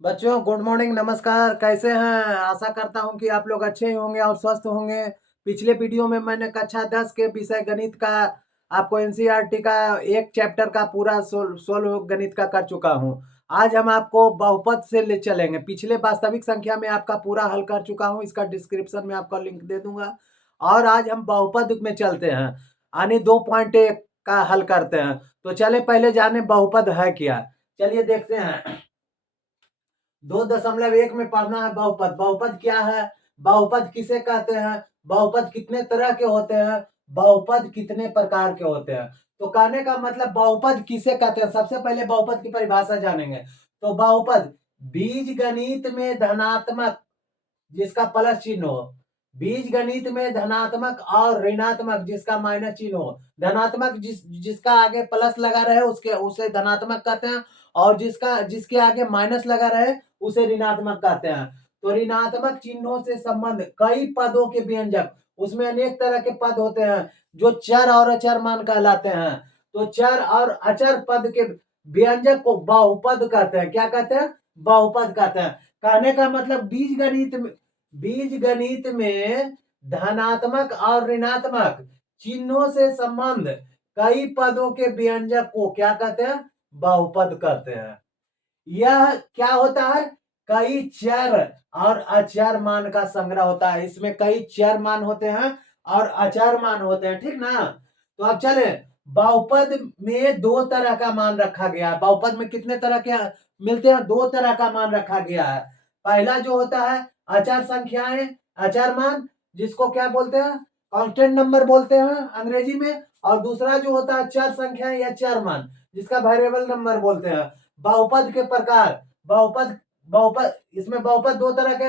बच्चों good morning, नमस्कार। कैसे हैं? आशा करता हूं कि आप लोग अच्छे ही होंगे और स्वस्थ होंगे। पिछले वीडियो में मैंने कक्षा 10 के विषय गणित का आपको एनसीईआरटी का एक चैप्टर का पूरा सोल्व गणित का कर चुका हूं। आज हम आपको बहुपद से ले चलेंगे। पिछले वास्तविक संख्या में आपका पूरा हल कर चुका हूं, इसका डिस्क्रिप्शन में आपका लिंक दे दूंगा। और आज हम बहुपद में चलते हैं, यानी 2.1 का हल करते हैं। तो चले पहले जाने बहुपद है क्या। चलिए देखते हैं। 2.1 में पढ़ना है बहुपद। बहुपद क्या है, बहुपद किसे कहते हैं, बहुपद कितने तरह के होते हैं, बहुपद कितने प्रकार के होते हैं। तो कहने का मतलब बहुपद किसे कहते हैं। सबसे पहले बहुपद की परिभाषा जानेंगे। तो बहुपद बीज गणित में धनात्मक जिसका प्लस चिन्ह हो, बीज गणित में धनात्मक और ऋणात्मक जिसका माइनस चिन्ह हो। धनात्मक जिसका आगे प्लस लगा रहे उसके उसे धनात्मक कहते हैं, और जिसके आगे माइनस लगा रहे उसे ऋणात्मक कहते हैं। तो ऋणात्मक चिन्हों से संबंध कई पदों के व्यंजक, उसमें अनेक तरह के पद होते हैं जो चर और अचर मान कहलाते हैं। तो चर और अचर पद के व्यंजक को बहुपद कहते हैं। क्या कहते हैं? बहुपद कहते हैं। कहने का मतलब बीज गणित में धनात्मक और ऋणात्मक चिन्हों से संबंध कई पदों के व्यंजक को क्या कहते हैं? बहुपद कहते हैं। यह क्या होता है? कई चर और अचर मान का संग्रह होता है। इसमें कई चर मान होते हैं और अचर मान होते हैं, ठीक ना। तो अब चले, बहुपद में दो तरह का मान रखा गया है। बहुपद में कितने तरह के मिलते हैं? दो तरह का मान रखा गया है। पहला जो होता है अचर संख्याएं, अचर मान, जिसको क्या बोलते हैं? कांस्टेंट नंबर बोलते हैं अंग्रेजी में। और दूसरा जो होता है चर संख्याएं या चर मान, जिसका वेरिएबल नंबर बोलते हैं। बहुपद के प्रकार, बहुपद बहुपद इसमें बहुपद दो तरह के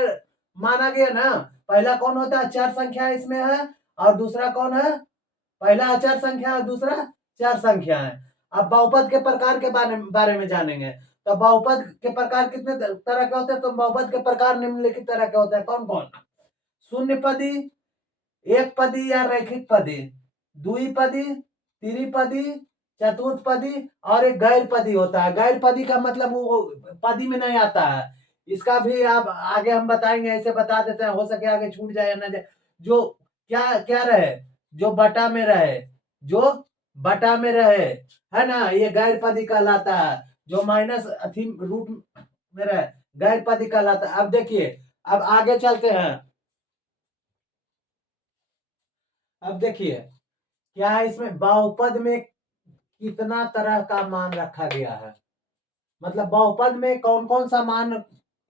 माना गया ना। पहला कौन होता है? चर संख्या इसमें है। और दूसरा कौन है? पहला अचर संख्या और दूसरा चर संख्या है। अब बहुपद के प्रकार के बारे में जानेंगे। तो बहुपद के प्रकार कितने तरह के होते हैं? तो बहुपद के प्रकार निम्नलिखित तरह के होते हैं। कौन कौन? शून्य पदी, एक पदी या रैखिक पदी, द्विपदी, त्रिपदी, चतुर्थपदी और एक गैर पदी होता है। गैर पदी का मतलब वो पदी में नहीं आता है। इसका भी आप आगे हम बताएंगे, ऐसे बता देते हैं, हो सके आगे छूट जाए या ना जाए। जो क्या क्या रहे, जो बटा में रहे, जो बटा में रहे, है ना, ये गैर पदी कहलाता है। जो माइनस अथी रूट में रहे, गैर पदी कहलाता है। अब देखिए, अब आगे चलते हैं। अब देखिए क्या है इसमें, बहुपद में कितना तरह का मान रखा गया है, मतलब बहुपद में कौन कौन सा मान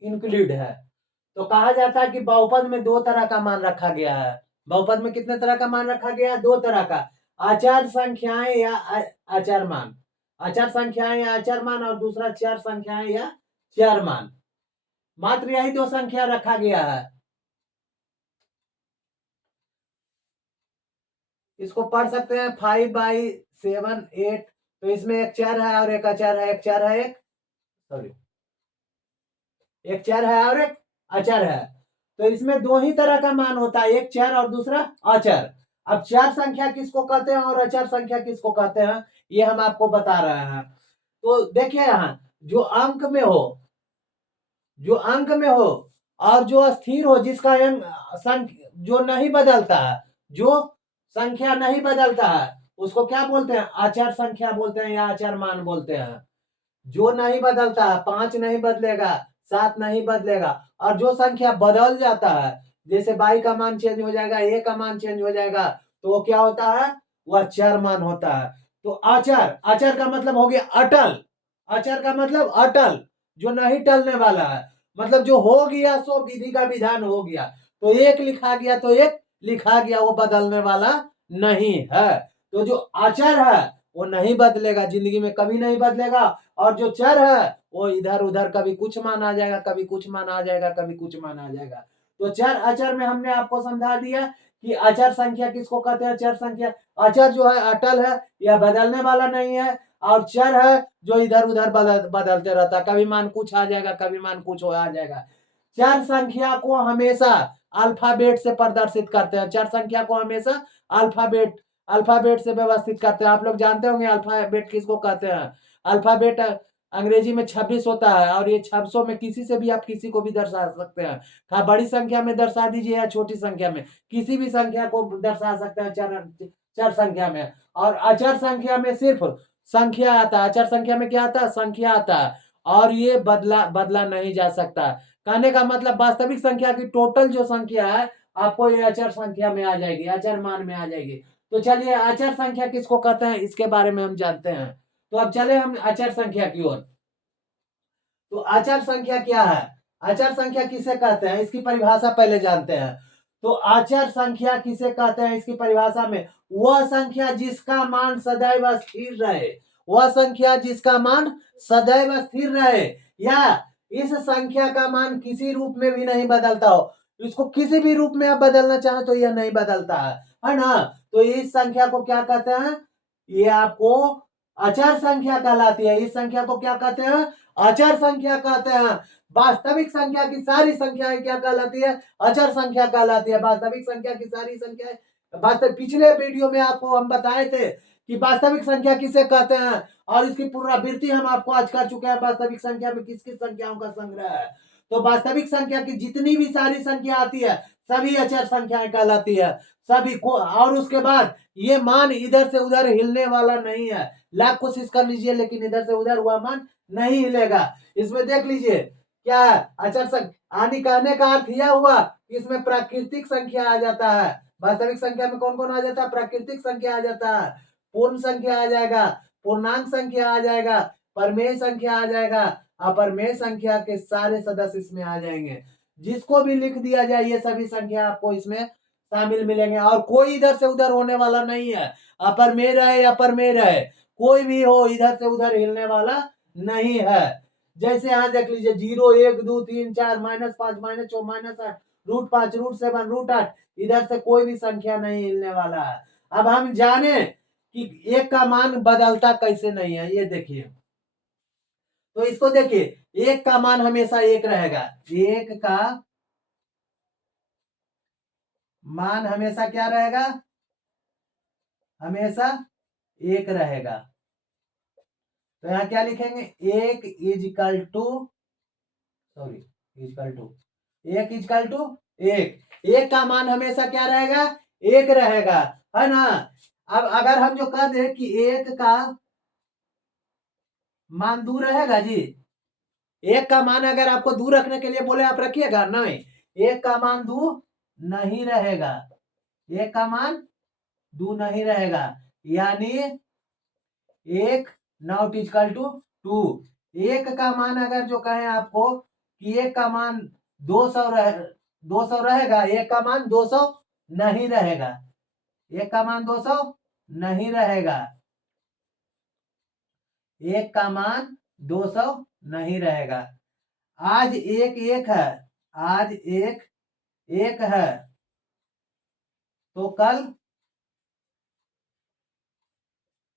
इंक्लूड है। तो कहा जाता है कि बहुपद में दो तरह का मान रखा गया है। बहुपद में कितने तरह का मान रखा गया है? दो तरह का। अचर संख्याएं या अचर मान, अचर संख्याएं या अचर मान, और दूसरा चर संख्याएं या चर मान। मात्र यही दो संख्या रखा गया है। इसको पढ़ सकते हैं 5/7 8। तो इसमें एक चर है और एक अचर है, एक चर है, एक सॉरी एक चर है और एक अचर है। तो इसमें दो ही तरह का मान होता है, एक चर और दूसरा अचर। अब चर संख्या किसको कहते हैं और अचर संख्या किसको कहते हैं, ये हम आपको बता रहे हैं। तो देखिए यहाँ, जो अंक में हो, जो अंक में हो और जो स्थिर हो, जिसका अंक जो नहीं बदलता है, जो संख्या नहीं बदलता है, उसको क्या बोलते हैं? अचर संख्या बोलते हैं या अचर मान बोलते हैं। जो नहीं बदलता है, 5 नहीं बदलेगा, 7 नहीं बदलेगा, और जो संख्या बदल जाता है, जैसे बाई का मान चेंज हो जाएगा, ए का मान चेंज हो जाएगा, तो वो क्या होता है? वह चर मान होता है। तो अचर, अचर का मतलब हो गया अटल। अचर का मतलब अटल, जो नहीं टलने वाला है, मतलब जो हो गया सो विधि का विधान हो गया। तो एक लिखा गया तो एक लिखा गया, वो बदलने वाला नहीं है। तो जो अचर है वो नहीं बदलेगा, जिंदगी में कभी नहीं बदलेगा। और जो चर है वो इधर उधर, कभी कुछ मान आ जाएगा, कभी कुछ मान आ जाएगा, कभी कुछ मान आ जाएगा। तो चर अचर में हमने आपको समझा दिया कि अचर संख्या किसको कहते हैं। चर संख्या, अचर जो है अटल है, यह बदलने वाला नहीं है। और चर है जो इधर उधर बदलते रहता है, कभी मान कुछ आ जाएगा, कभी मान कुछ आ जाएगा। चर संख्या को हमेशा अल्फाबेट से प्रदर्शित करते हैं। चर संख्या को हमेशा अल्फाबेट अल्फाबेट से व्यवस्थित करते हैं। आप लोग जानते होंगे अल्फाबेट किसको कहते हैं। अल्फाबेट अंग्रेजी में 26 होता है, और ये 2600 में किसी से भी आप किसी को भी दर्शा सकते हैं। हाँ, बड़ी संख्या में दर्शा दीजिए या छोटी संख्या में, किसी भी संख्या को दर्शा सकते हैं चर संख्या में। और अचर संख्या में सिर्फ संख्या आता है, अचर संख्या में क्या आता है? संख्या आता है, और ये बदला नहीं जा सकता। कहने का मतलब वास्तविक संख्या की टोटल जो संख्या है आपको ये अचर संख्या में आ जाएगी, अचर मान में आ जाएगी। तो चलिए अचर संख्या किसको कहते हैं इसके बारे में हम जानते हैं। तो अब चले हम अचर संख्या की ओर। तो अचर संख्या क्या है? अचर संख्या किसे कहते हैं इसकी परिभाषा पहले जानते हैं। तो अचर संख्या किसे कहते हैं इसकी परिभाषा में, वह संख्या जिसका मान सदैव स्थिर रहे, वह संख्या जिसका मान सदैव स्थिर रहे, या इस संख्या का मान किसी रूप में भी नहीं बदलता हो। इसको किसी भी रूप में आप बदलना चाहे तो यह नहीं बदलता है ना। तो इस संख्या को क्या कहते हैं? ये आपको अचर संख्या कहलाती है। इस संख्या को क्या कहते हैं? अचर संख्या कहते हैं। वास्तविक संख्या की सारी संख्याएं क्या कहलाती है? अचर संख्या कहलाती है। वास्तविक संख्या की सारी संख्याएं, वास्तविक, पिछले वीडियो में आपको हम बताए थे कि वास्तविक संख्या किसे कहते हैं, और इसकी पुनरावृत्ति हम आपको आज कर चुके हैं। वास्तविक संख्या में किस किस संख्याओं का संग्रह है। तो वास्तविक संख्या की जितनी भी सारी संख्या आती है सभी अचर संख्याएं कहलाती है, सभी को। और उसके बाद ये मान इधर से उधर हिलने वाला नहीं है। लाख कोशिश कर लीजिए लेकिन इधर से उधर हुआ मान नहीं हिलेगा। इसमें देख लीजिए क्या है, अचर संख्या। आदि कहने का अर्थ यह हुआ कि इसमें प्राकृतिक संख्या आ जाता है। वास्तविक संख्या में कौन कौन आ जाता है? प्राकृतिक संख्या आ जाता है, पूर्ण संख्या आ जाएगा, पूर्णांक संख्या आ जाएगा, परमेय संख्या आ जाएगा, अपरमेय संख्या के सारे सदस्य इसमें आ जाएंगे। जिसको भी लिख दिया जाए ये सभी संख्या आपको इसमें शामिल मिलेंगे, और कोई इधर से उधर होने वाला नहीं है। अपरमेय रहे या परमेय रहे, कोई भी हो इधर से उधर हिलने वाला नहीं है। जैसे यहां देख लीजिए 0 1 2 3 4 -5 -6 -8 √5 √7 √8, इधर से कोई भी संख्या नहीं हिलने वाला है। अब हम जाने कि एक का मान बदलता कैसे नहीं है, ये देखिए। तो इसको देखिए, एक का मान हमेशा एक रहेगा। एक का मान हमेशा क्या रहेगा? हमेशा एक रहेगा। तो यहां क्या लिखेंगे? एक equal to, sorry, equal to, एक इजकल टू एक। एक का मान हमेशा क्या रहेगा? एक रहेगा, है ना। अब अगर हम जो कह दे कि एक का मान दो रहेगा जी, एक का मान अगर आपको दो रखने के लिए बोले आप रखिएगा नहीं, एक का मान दो नहीं रहेगा, एक का मान दो नहीं रहेगा। यानी एक नॉट इजकल टू टू। एक का मान अगर जो कहें आपको कि एक का मान 200 रहेगा, एक का मान 200 नहीं रहेगा, एक का मान 200 नहीं रहेगा, एक का मान 200 नहीं रहेगा। आज एक एक है, आज एक एक है, तो कल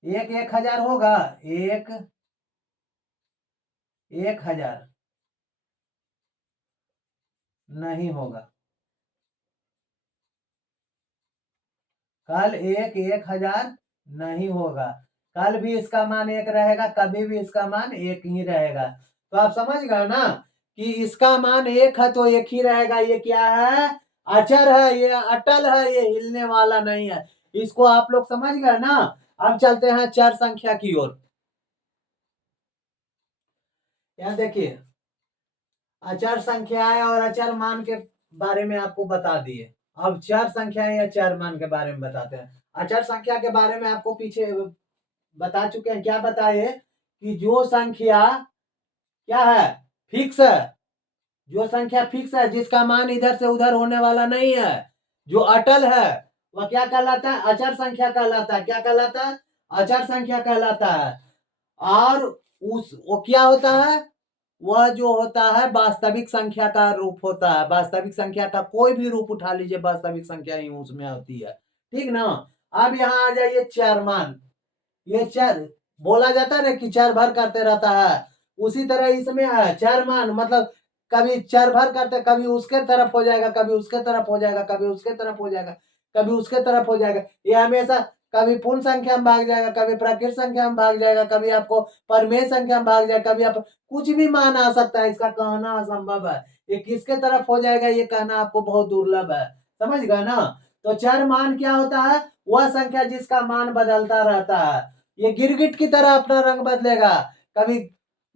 एक 1000 होगा, एक 1000 नहीं होगा। कल एक 1000 नहीं होगा। कल भी इसका मान एक रहेगा, कभी भी इसका मान एक ही रहेगा। तो आप समझ गए ना कि इसका मान एक है तो एक ही रहेगा। ये क्या है? अचर है, ये अटल है, ये हिलने वाला नहीं है। इसको आप लोग समझ गए ना। अब चलते हैं चर संख्या की ओर। यहाँ देखिए, अचर संख्याएं और अचर मान के बारे में आपको बता दिए। अब चर संख्याएं या चर मान के बारे में बताते हैं। अचर संख्या के बारे में आपको पीछे बता चुके हैं। क्या बताए? कि जो संख्या क्या है? फिक्स है, जो संख्या फिक्स है, जिसका मान इधर से उधर होने वाला नहीं है, जो अटल है, वह क्या कहलाता है? अचर संख्या कहलाता है। क्या कहलाता है? अचर संख्या कहलाता है। और वो क्या होता है? वह जो होता है वास्तविक संख्या का रूप होता है। वास्तविक संख्या का कोई भी रूप उठा लीजिए, वास्तविक संख्या ही उसमें होती है। ठीक ना। अब यहाँ आ जाइए चर मान। ये चर बोला जाता है ना कि चर भर करते रहता है, उसी तरह इसमें है चर मान। मतलब कभी चर भर करते, कभी उसके तरफ हो जाएगा, कभी उसके तरफ हो जाएगा, कभी उसके तरफ हो जाएगा, कभी उसके तरफ हो जाएगा। ये हमेशा कभी पूर्ण संख्या में भाग जाएगा, कभी प्राकृत संख्या में भाग जाएगा, कभी आपको परमेय संख्या में भाग जाएगा, कभी आप कुछ भी मान आ सकता है। इसका कहना असंभव है। ये किसके तरफ हो जाएगा ये कहना आपको बहुत दुर्लभ है। समझ गए ना। तो चर मान क्या होता है? वह संख्या जिसका मान बदलता रहता है। ये गिरगिट की तरह अपना रंग बदलेगा। कभी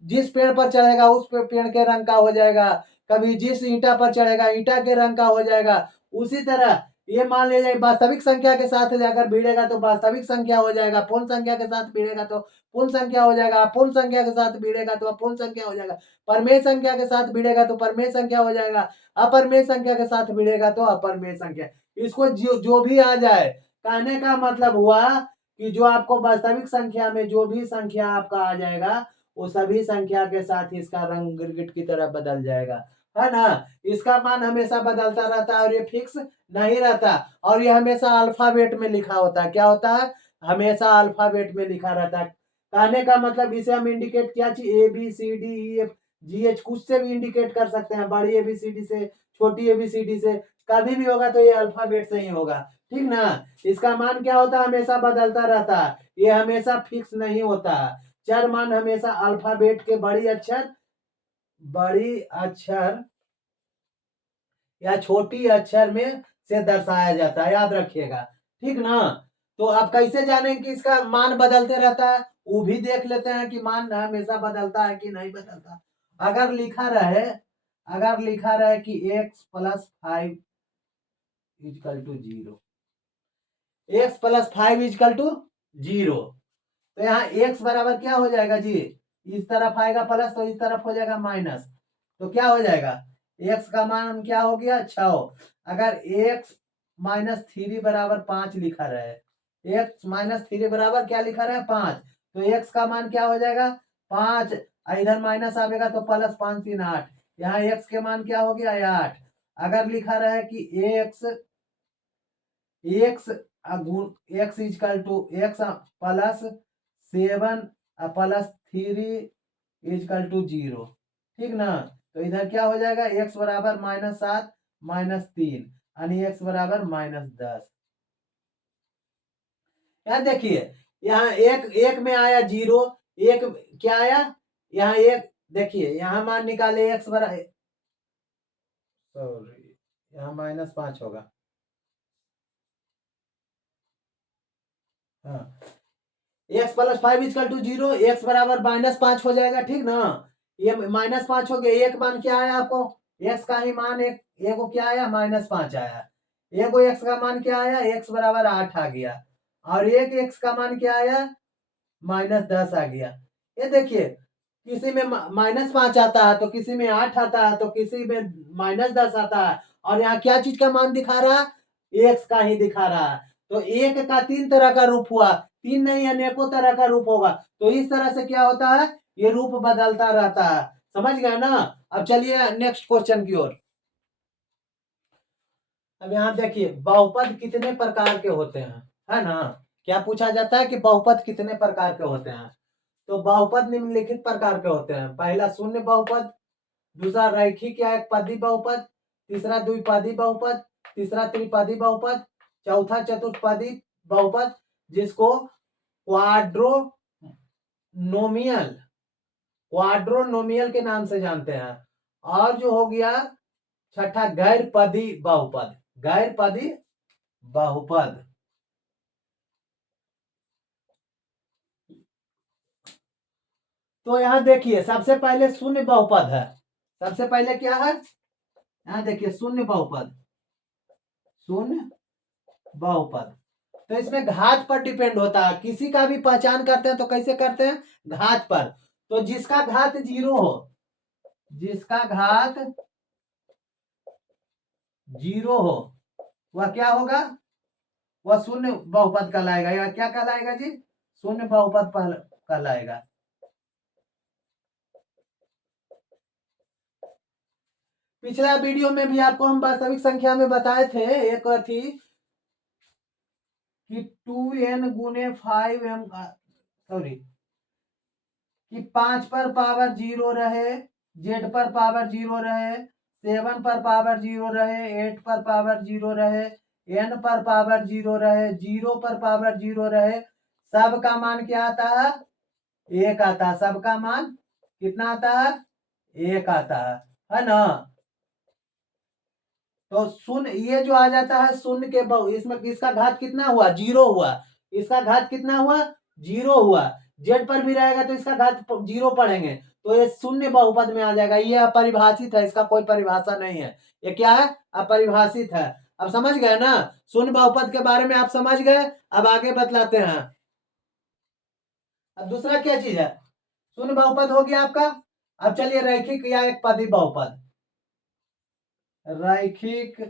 जिस पेड़ पर चढ़ेगा उस पेड़ के रंग का हो जाएगा, कभी जिस ईंटा पर चढ़ेगा ईंटा के रंग का हो जाएगा। उसी तरह ये मान लीजिए वास्तविक संख्या के साथ जाकर भिड़ेगा तो वास्तविक संख्या हो जाएगा, पूर्ण संख्या के साथ भिड़ेगा तो पूर्ण संख्या हो जाएगा, अपूर्ण संख्या के साथ भिड़ेगा तो अपूर्ण संख्या हो जाएगा, परमेय संख्या के साथ भिड़ेगा तो परमेय संख्या हो जाएगा, अपरमेय संख्या के साथ भिड़ेगा तो अपरमेय संख्या। इसको जो भी आ जाए, कहने का मतलब हुआ कि जो आपको वास्तविक संख्या में जो भी संख्या आपका आ जाएगा वो सभी संख्या के साथ इसका रंग गिरगिट की तरह बदल जाएगा, है ना। इसका मान हमेशा बदलता रहता है और ये फिक्स नहीं रहता, और ये हमेशा अल्फाबेट में लिखा होता है। क्या होता है? हमेशा अल्फाबेट में लिखा रहता है। कहने का मतलब इसे हम इंडिकेट क्या चाहिए, ABCDEFGH कुछ से भी इंडिकेट कर सकते हैं, बड़ी ABCD से, छोटी ABCD से, कभी भी होगा तो ये अल्फाबेट से ही होगा, ठीक ना। इसका मान क्या होता है? हमेशा बदलता रहता है, ये हमेशा फिक्स नहीं होता। चर मान हमेशा अल्फाबेट के बड़ी अक्षर या छोटी अक्षर में से दर्शाया जाता है, याद रखिएगा, ठीक ना। तो आप कैसे जानेंगे कि इसका मान बदलते रहता है? वो भी देख लेते हैं कि मान हमेशा बदलता है कि नहीं बदलता। अगर लिखा रहे कि x+5 equal to 0, x+5 equal to 0, तो यहाँ x बराबर क्या हो जाएगा जी? इस तरफ आएगा प्लस तो इस तरफ हो जाएगा माइनस, तो क्या हो जाएगा? x का मान क्या हो गया? 6। अगर x-3 बराबर 5 लिखा रहे, x-3 बराबर क्या लिखा रहे? 5, तो x का मान क्या हो जाएगा? 5। इधर माइनस आएगा तो प्लस 5 3 8, यहाँ x के मान क्या हो गया? 8। अगर लिखा रहे कि x equal to x plus 7 plus 3 equal to 0, ठीक ना। तो इधर क्या हो जाएगा? x बराबर -7 -3 यानी x बराबर -10। यहाँ देखिए, यहाँ एक में आया 0, एक क्या आया? यहाँ एक देखिए, यहाँ मान निकाले x बराबर, सॉरी यहाँ -5 होगा, हाँ। x+5 इक्वल टू 0, x बराबर -5 हो जाएगा, ठीक ना। ये -5 हो गया। एक मान क्या आया आपको? x का ही मान एक को क्या आया? -5 आया। एक को x का मान क्या आया? x बराबर 8 आ गया, और एक x का मान क्या आया? -10 आ गया। ये देखिए, किसी में -5 आता है तो किसी में 8 आता है तो किसी में -10 आता है, और यहाँ क्या चीज का मान दिखा रहा है? x का ही दिखा रहा है। तो एक का 3 तरह का रूप हुआ, 3 नहीं अनेकों तरह का रूप होगा। तो इस तरह से क्या होता है? ये रूप बदलता रहता है। समझ गए ना। अब चलिए नेक्स्ट क्वेश्चन की ओर। अब यहाँ देखिए, बहुपद कितने प्रकार के होते हैं, है ना। क्या पूछा जाता है कि बहुपद कितने प्रकार के होते हैं? तो बहुपद निम्नलिखित प्रकार के होते हैं। पहला शून्य बहुपद, दूसरा रैखिक या एक पदी बहुपद, तीसरा द्विपदी बहुपद, तीसरा त्रिपदी बहुपद, चौथा चतुष्पदी बहुपद जिसको क्वाड्रोनोमियल क्वाड्रोनोमियल के नाम से जानते हैं, और जो हो गया छठा गैरपदी बहुपद, गैरपदी बहुपद। तो यहाँ देखिए, सबसे पहले शून्य बहुपद है। सबसे पहले क्या है? यहाँ देखिए शून्य बहुपद, शून्य बहुपद। तो इसमें घात पर डिपेंड होता है। किसी का भी पहचान करते हैं तो कैसे करते हैं? घात पर। तो जिसका घात 0 हो, जिसका घात 0 हो वह क्या होगा? वह शून्य बहुपद कहलाएगा। या क्या कहलाएगा जी? शून्य बहुपद कहलाएगा। पिछला वीडियो में भी आपको हम वास्तविक संख्या में बताए थे, एक थी कि 2n गुने 5m, सॉरी, कि 5 पर पावर 0 रहे, z पर पावर 0 रहे, 7 पर पावर 0 रहे, 8 पर पावर 0 रहे, n पर पावर 0 रहे, 0 पर पावर 0 रहे, सबका मान क्या आता है? 1 आता है। सबका मान कितना आता है? 1 आता है ना? तो शून्य ये जो आ जाता है शून्य के बहु, इसमें इसका घात कितना हुआ? 0 हुआ। इसका घात कितना हुआ? 0 हुआ। जेड पर भी रहेगा तो इसका घात 0 पढ़ेंगे तो ये शून्य बहुपद में आ जाएगा। ये अपरिभाषित है, इसका कोई परिभाषा नहीं है। ये क्या है? अपरिभाषित है। अब समझ गए ना? शून्य बहुपद के बारे में आप समझ गए। अब आगे बतलाते हैं। अब दूसरा क्या चीज है? शून्य बहुपद हो गया आपका। अब चलिए रैखिक या एक पदी बहुपद। रैखिक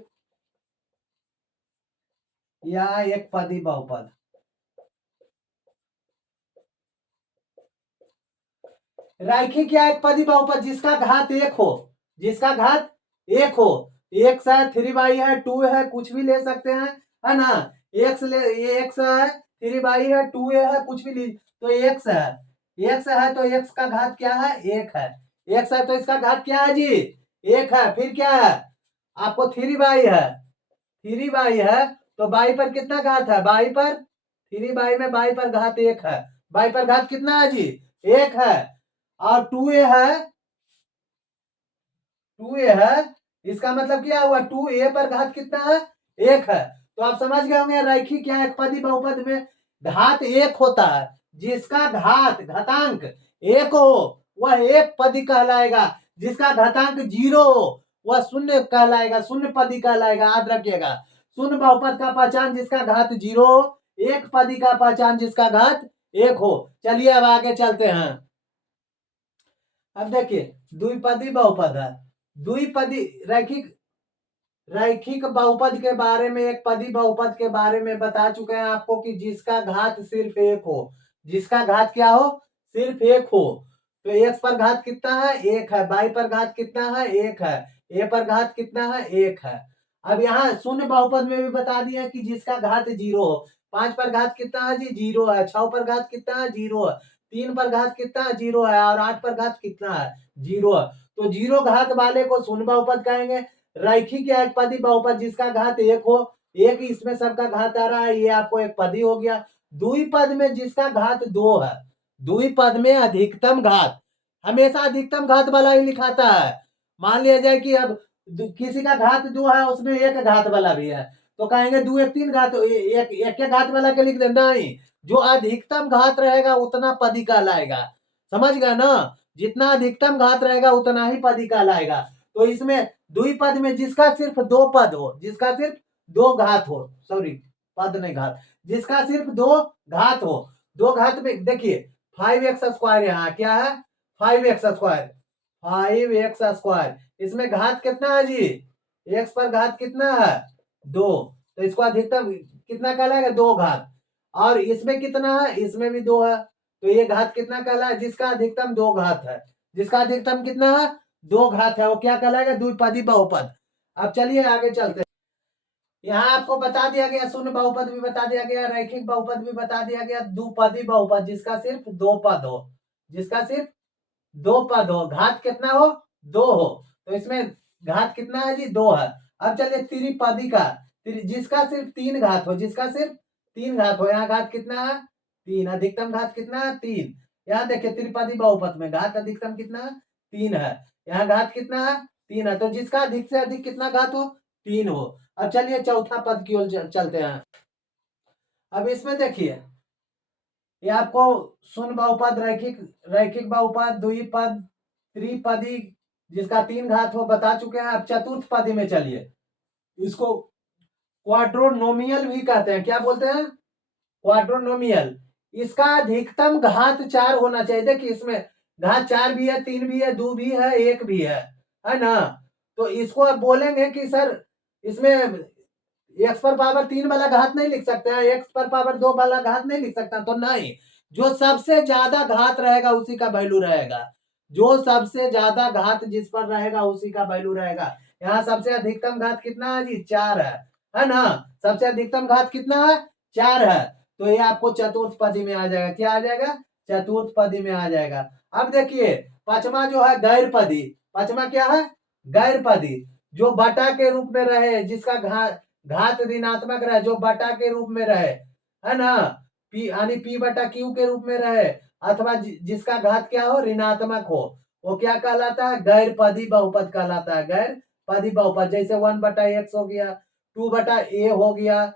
या एक पदी बहुपद। रैखिक या एक पदी बहुपद जिसका घात 1 हो, जिसका घात 1 हो। एक्स है, 3 है, 2 है, कुछ भी ले सकते हैं, है ना? एक्स ले, ये एक्स है, 3 है, 2 है, कुछ भी ले तो एक्स है। एक्स है तो एक्स का घात क्या है? 1 है। एक्स है तो इसका घात क्या है जी? 1 है। फिर क्या है? आपको 3 है, 3 है तो बाई पर कितना घात है? बाई पर 3 में बाई पर घात 1 है। बाई पर घात कितना है जी? 1 है। और 2a है, 2a है, इसका मतलब क्या हुआ? 2a पर घात कितना है? 1 है। तो आप समझ गए होंगे रैखिक क्या एक पदी बहुपद में घात 1 होता है। जिसका घात घातांक 1 हो वह एक पदी कहलाएगा। जिसका घातांक 0 हो वह शून्य कहलाएगा, शून्य पदी कहलाएगा। याद रखिएगा, शून्य बहुपद का पहचान जिसका घात 0 हो, एक पदी का पहचान जिसका घात 1 हो। चलिए अब आगे चलते हैं। अब देखिए द्विपदी बहुपद है। द्विपदी रैखिक, रैखिक बहुपद के बारे में, एक पदी बहुपद के बारे में बता चुके हैं आपको कि जिसका घात सिर्फ 1 हो। जिसका घात क्या हो? सिर्फ 1 हो। तो एक्स पर घात कितना है? 1 है। बाई पर घात कितना है? 1 है। ए पर घात कितना है? 1 है। अब यहाँ शून्य बहुपद में भी बता दिया कि जिसका घात 0 हो। 5 पर घात कितना है जी? 0 है। 6 पर घात कितना है? 0 है। 3 पर घात कितना है? 0 है। और 8 पर घात कितना है? 0 है। तो 0 घात वाले को शून्य बहुपद कहेंगे। रैखिक या एक पदी बहुपद जिसका घात 1 हो, 1 इसमें सबका घात आ रहा है, ये आपको एक पदी हो गया। द्विपद में जिसका घात 2 है, द्विपद में अधिकतम घात हमेशा अधिकतम घात वाला ही लिखाता है। मान लिया जाए कि अब किसी का घात 2 है, उसमें एक घात वाला भी है, तो कहेंगे 2 1 3 घात, एक घात वाला के लिख दे। नहीं, जो अधिकतम घात रहेगा उतना पदी कहलाएगा। समझ गए ना? जितना अधिकतम घात रहेगा उतना ही पदी कहलाएगा। तो इसमें द्विपद में जिसका सिर्फ 2 पद हो, जिसका सिर्फ 2 घात हो, सॉरी पद नहीं घात, जिसका सिर्फ 2 घात हो। 2 घात में देखिए 5x², यहाँ क्या है? 5x², 5x²। इसमें घात कितना है जी? x पर घात कितना है? 2। तो इसको अधिकतम कितना कहलाएगा? 2 घात। और इसमें कितना है? इसमें भी 2 है। तो ये घात कितना कहलाए? जिसका अधिकतम 2 घात है। जिसका अधिकतम कितना है? 2 घात है, वो क्या कहलाएगा? द्विपदी बहुपद। अब चलिए आगे चलते हैं। यहाँ आपको बता दिया गया, शून्य बहुपद भी बता दिया गया, रैखिक बहुपद भी बता दिया गया, द्विपदी बहुपद जिसका सिर्फ 2 पद हो। जिसका सिर्फ 2 पद हो, घात कितना हो? 2 हो। तो इसमें घात कितना है जी? 2 है। अब चलिए त्रिपदी का, जिसका सिर्फ 3 घात हो, जिसका सिर्फ 3 घात हो। यहाँ घात कितना है? 3। अधिकतम घात कितना है? 3। यहाँ देखिए त्रिपदी बहुपद में घात अधिकतम कितना है? 3 है। यहाँ घात कितना है? 3 है। तो जिसका अधिक से अधिक कितना घात हो? 3 हो। अब चलिए चौथा पद की ओर चलते हैं। अब इसमें देखिए ये आपको शून्य बहुपद, रैखिक, रैखिक बहुपद, द्विपद, त्रिपदी जिसका 3 घात हो बता चुके हैं। अब चतुर्थ पदी में चलिए, इसको क्वाड्रोनोमियल भी कहते हैं। क्या बोलते हैं? क्वाड्रोनोमियल। इसका अधिकतम घात 4 होना चाहिए। देखिए इसमें घात 4 भी है, 3 भी है, 2 भी है, 1 भी है ना? तो इसको आप बोलेंगे कि सर इसमें एक्स पर पावर 3 वाला घात नहीं लिख सकते हैं, एक्स पर पावर 2 वाला घात नहीं लिख सकता। तो नहीं, जो सबसे ज्यादा घात रहेगा उसी का वैल्यू रहेगा। जो सबसे ज्यादा घात जिस पर रहेगा उसी का वैल्यू रहेगा। यहाँ सबसे अधिकतम घात कितना है जी? 4 है ना? सबसे अधिकतम घात कितना है? 4 है। तो ये आपको चतुर्थ पदी में आ जाएगा। क्या आ जाएगा? चतुर्थ पदी में आ जाएगा। अब देखिए पांचवा जो है गैर पदी। पांचवा क्या है? गैर पदी, जो बटा के रूप में रहे, जिसका घात घात ऋणात्मक रहे, जो बटा के रूप में रहे, है ना, पी यानी पी बटा क्यू के रूप में रहे, अथवा जिसका घात क्या हो, ऋणात्मक हो, वो क्या कहलाता है, गैर पदी बहुपद कहलाता है, गैर पदी बहुपद। जैसे 1/x हो गया, 2/a हो गया,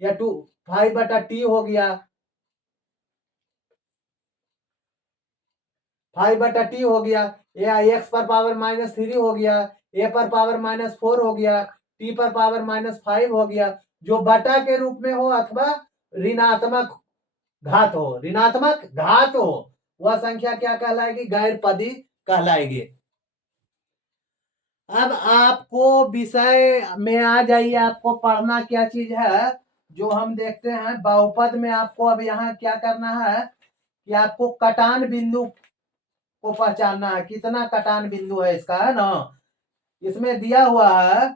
या 5/t हो गया, 5/t हो गया, या x पर पावर -3 हो गया, a पर पावर -4 हो गया, t पर पावर -5 हो गया, जो बटा के रूप में हो अथवा ऋणात्मक घात हो, ऋणात्मक घात हो, वह संख्या क्या कहलाएगी, गैर पदी कहलाएगी। अब आपको विषय में आ जाइए, आपको पढ़ना क्या चीज है, जो हम देखते हैं बहुपद में। आपको अब यहाँ क्या करना है कि आपको कटान बिंदु को पहचानना है, कितना कटान बिंदु है इसका, है ना। इसमें दिया हुआ है,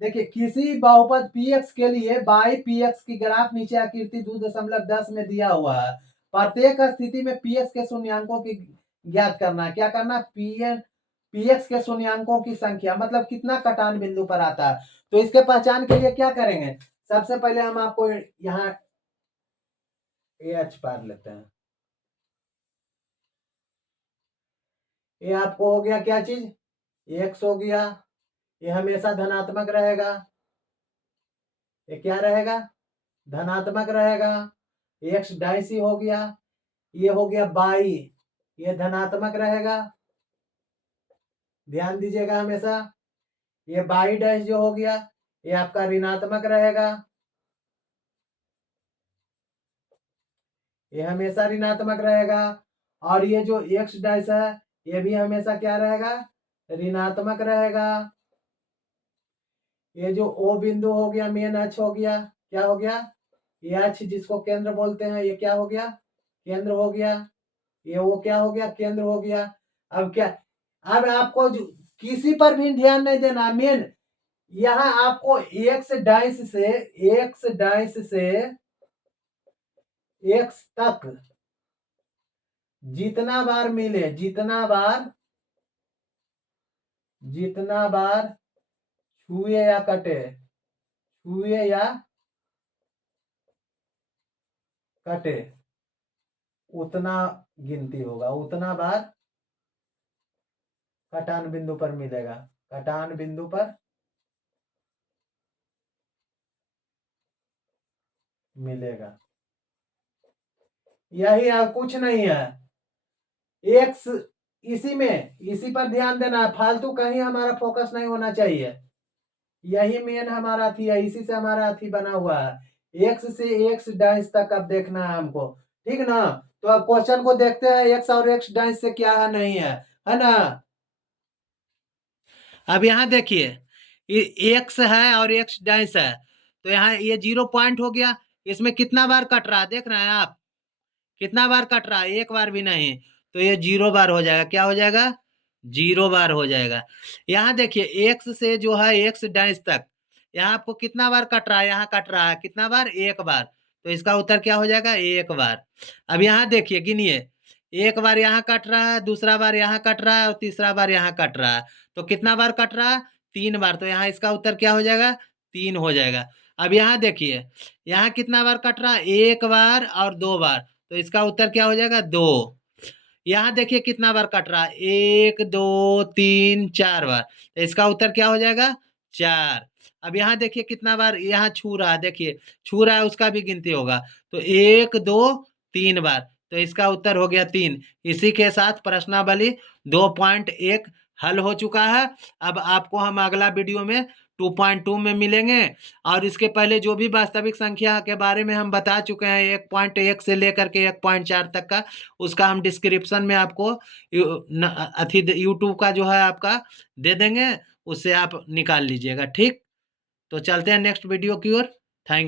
देखिए, किसी बहुपद px के लिए बाई px की ग्राफ नीचे आकृति 2.10 में दिया हुआ है। प्रत्येक स्थिति में px के शून्यांकों की ज्ञात करना है। क्या करना, px के शून्यांकों की संख्या, मतलब कितना कटान बिंदु पर आता है। तो इसके पहचान के लिए क्या करेंगे, सबसे पहले हम आपको यहाँ एच पार लेते हैं। ये आपको हो गया क्या चीज, x हो गया, ये हमेशा धनात्मक रहेगा, ये क्या रहेगा, धनात्मक रहेगा। x डाइसी हो गया, ये हो गया बाई, ये धनात्मक रहेगा, ध्यान दीजिएगा हमेशा। ये बाई डैश जो हो गया, ये आपका ऋणात्मक रहेगा, ये हमेशा ऋणात्मक रहेगा। और ये जो x डैश है, ये भी हमेशा क्या रहेगा, ऋणात्मक रहेगा। ये जो O बिंदु हो गया, मेन अक्ष हो गया, क्या हो गया, ये अक्ष जिसको केंद्र बोलते हैं, ये क्या हो गया, केंद्र हो गया। ये वो क्या हो गया, केंद्र हो गया। अब क्या, अब आपको किसी पर भी ध्यान नहीं देना, मेन यहाँ आपको एक्स डाइस से एक्स तक जितना बार मिले, जितना बार छुए या कटे, छुए या कटे, उतना गिनती होगा, उतना बार कटान बिंदु पर मिलेगा, कटान बिंदु पर मिलेगा। यही है, कुछ नहीं है। एक्स इसी पर ध्यान देना है, फालतू कहीं हमारा फोकस नहीं होना चाहिए। यही मेन हमारा थी है, इसी से हमारा थी बना हुआ है। एक्स से एक्स डाइस तक अब देखना है हमको, ठीक ना। तो अब क्वेश्चन को देखते हैं, एक्स और एक्स डाइस से क्या है नहीं है ना। अब यहाँ देखिए, एक्स है और एक्स डाइस है, तो यहाँ ये 0 पॉइंट हो गया। इसमें कितना बार कट रहा है, देख रहे हैं आप, कितना बार कट रहा है, एक बार भी नहीं। तो ये 0 बार हो जाएगा, क्या हो जाएगा, 0 बार हो जाएगा। यहाँ देखिए, एक्स से जो है एक्स डाइस तक, यहाँ आपको कितना बार कट रहा है, यहाँ कट रहा है कितना बार, एक बार। तो इसका उत्तर क्या हो जाएगा, एक बार। अब यहाँ देखिए, गिनिए, एक बार यहाँ कट रहा है, दूसरा बार यहाँ कट रहा है, और तीसरा बार यहाँ कट रहा है। तो कितना बार कट रहा है, 3 बार। तो यहाँ इसका उत्तर क्या हो जाएगा, 3 हो जाएगा। अब यहाँ देखिए, यहाँ कितना बार कट रहा है, एक बार और 2 बार। तो इसका उत्तर क्या हो जाएगा, 2। यहाँ देखिए कितना बार कट रहा है, 1 2 3 4 बार। तो इसका उत्तर क्या हो जाएगा, 4। अब यहाँ देखिए कितना बार यहाँ छू रहा है, देखिए छू रहा है, उसका भी गिनती होगा। तो 1 2 3 बार। तो इसका उत्तर हो गया 3। इसी के साथ प्रश्नावली 2.1 हल हो चुका है। अब आपको हम अगला वीडियो में 2.2 में मिलेंगे। और इसके पहले जो भी वास्तविक संख्या के बारे में हम बता चुके हैं, 1.1 से लेकर के 1.4 तक का, उसका हम डिस्क्रिप्शन में आपको यूट्यूब का जो है आपका दे देंगे, उससे आप निकाल लीजिएगा, ठीक। तो चलते हैं नेक्स्ट वीडियो की ओर। थैंक